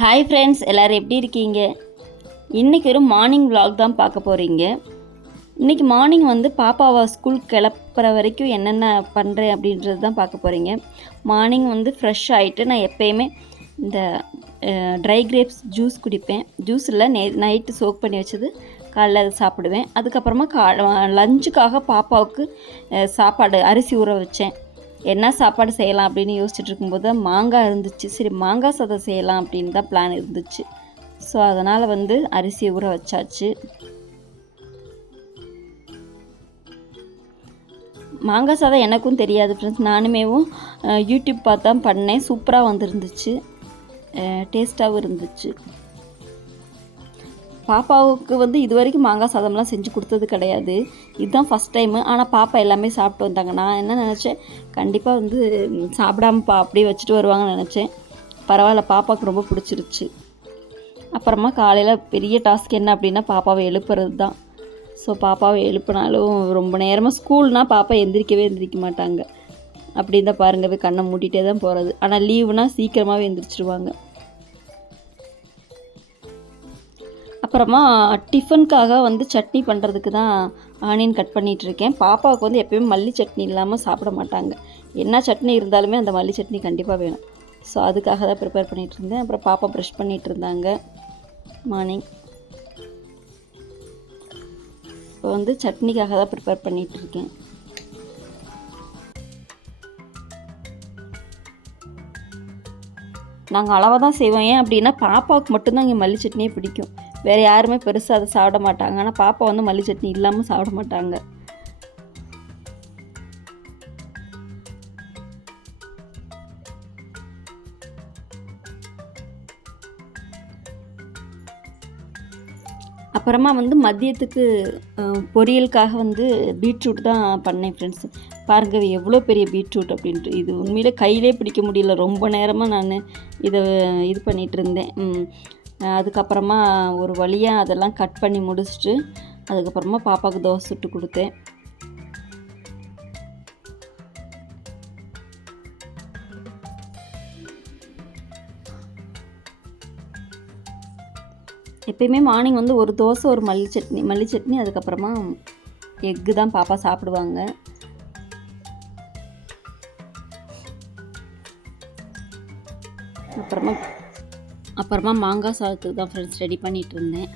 Hi friends, எல்லோரும் எப்படி இருக்கீங்க? இன்றைக்கி ஒரு மார்னிங் விலாக் தான் பார்க்க போகிறீங்க. இன்றைக்கி மார்னிங் பாப்பாவை ஸ்கூல் கிளப்புற வரைக்கும் என்னென்ன பண்ணுறேன் அப்படின்றது தான் பார்க்க போகிறீங்க. மார்னிங் ஃப்ரெஷ் ஆகிட்டு நான் எப்போயுமே இந்த ட்ரை கிரேப்ஸ் ஜூஸ் குடிப்பேன். ஜூஸ் இல்லை, நைட்டு சோக் பண்ணி வச்சது காலைல அதை சாப்பிடுவேன். அதுக்கப்புறமா லஞ்சுக்காக பாப்பாவுக்கு சாப்பாடு அரிசி ஊற வச்சேன். என்ன சாப்பாடு செய்யலாம் அப்படின்னு யோசிச்சுட்டு இருக்கும்போது மாங்காய் இருந்துச்சு. சரி, மாங்காய் சாதம் செய்யலாம் அப்படின்னு தான் பிளான் இருந்துச்சு. ஸோ அதனால் அரிசி ஊற வச்சாச்சு. மாங்காய் சாதம் எனக்கும் தெரியாது ஃப்ரெண்ட்ஸ். நானுமேவும் யூடியூப் பார்த்து தான் பண்ணேன். சூப்பராக வந்துருந்துச்சு, டேஸ்ட்டாகவும் இருந்துச்சு. பாப்பாவுக்கு இது வரைக்கும் மாங்காய் சாதம்லாம் செஞ்சு கொடுத்தது கிடையாது. இதுதான் ஃபஸ்ட் டைமு. ஆனால் பாப்பா எல்லாமே சாப்பிட்டு வந்தாங்க. நான் என்ன நினச்சேன், கண்டிப்பாக சாப்பிடாமப்பா அப்படியே வச்சுட்டு வருவாங்கன்னு நினச்சேன். பரவாயில்ல, பாப்பாவுக்கு ரொம்ப பிடிச்சிருச்சு. அப்புறமா காலையில் பெரிய டாஸ்க் என்ன அப்படின்னா பாப்பாவை எழுப்புறது தான். ஸோ பாப்பாவை எழுப்பினாலும் ரொம்ப நேரமாக ஸ்கூல்னால் பாப்பா எந்திரிக்க மாட்டாங்க. அப்படி தான் பாருங்க, போய் கண்ணை மூட்டிகிட்டே தான் போகிறது. ஆனால் லீவுனால் சீக்கிரமாகவே எந்திரிச்சிருவாங்க. அப்புறமா டிஃபனுக்காக சட்னி பண்ணுறதுக்கு தான் ஆனியன் கட் பண்ணிகிட்ருக்கேன். பாப்பாவுக்கு எப்போயுமே மல்லி சட்னி இல்லாமல் சாப்பிட மாட்டாங்க. என்ன சட்னி இருந்தாலுமே அந்த மல்லி சட்னி கண்டிப்பாக வேணும். ஸோ அதுக்காக தான் ப்ரிப்பேர் பண்ணிகிட்டு இருந்தேன். அப்புறம் பாப்பா ப்ரஷ் பண்ணிகிட்டு இருந்தாங்க மார்னிங். இப்போ சட்னிக்காக தான் ப்ரிப்பேர் பண்ணிகிட்ருக்கேன். நாங்கள் அளவாக தான் செய்வோம். ஏன் அப்படின்னா பாப்பாவுக்கு மட்டும்தான் இங்கே மல்லி சட்னியே பிடிக்கும். வேறு யாருமே பெருசாக அதை சாப்பிட மாட்டாங்க. ஆனால் பாப்பா மல்லி சட்னி இல்லாமல் சாப்பிட மாட்டாங்க. அப்புறமா மதியத்துக்கு பொரியலுக்காக பீட்ரூட் தான் பண்ணேன் ஃப்ரெண்ட்ஸ். பாருங்க எவ்வளோ பெரிய பீட்ரூட் அப்படின்ட்டு. இது உண்மையிலே கையிலே பிடிக்க முடியல. ரொம்ப நேரமாக நான் இதை இது பண்ணிகிட்டு இருந்தேன். அதுக்கப்புறமா ஒரு வழியாக அதெல்லாம் கட் பண்ணி முடிச்சுட்டு அதுக்கப்புறமா பாப்பாவுக்கு தோசை சுட்டு கொடுத்தேன். எப்பயுமே மார்னிங் ஒரு தோசை, ஒரு மல்லி சட்னி அதுக்கப்புறமா எக்கு தான் பாப்பா சாப்பிடுவாங்க. அப்புறமா மாங்காய் சாதத்துக்கு தான் ஃப்ரெண்ட்ஸ் ரெடி பண்ணிகிட்டு இருந்தேன்.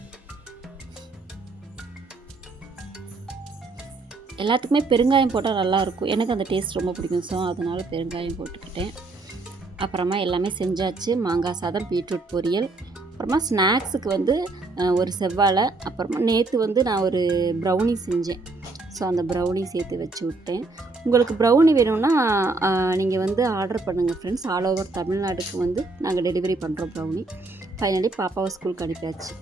எல்லாத்துக்குமே பெருங்காயம் போட்டால் நல்லாயிருக்கும். எனக்கு அந்த டேஸ்ட் ரொம்ப பிடிக்கும். ஸோ அதனால் பெருங்காயம் போட்டுக்கிட்டேன். அப்புறமா எல்லாமே செஞ்சாச்சு. மாங்காய் சாதம், பீட்ரூட் பொரியல். அப்புறமா ஸ்நாக்ஸுக்கு ஒரு செவ்வாழை. அப்புறமா நேற்று நான் ஒரு ப்ரௌனி செஞ்சேன். ஸோ அந்த ப்ரௌனி சேர்த்து வச்சு விட்டேன். உங்களுக்கு ப்ரௌனி வேணும்னா நீங்கள் ஆர்டர் பண்ணுங்கள் ஃப்ரெண்ட்ஸ். ஆல் ஓவர் தமிழ்நாடுக்கு நாங்கள் டெலிவரி பண்ணுறோம் ப்ரௌனி. ஃபைனலி பாப்பாவை ஸ்கூலுக்கு அனுப்பியாச்சு.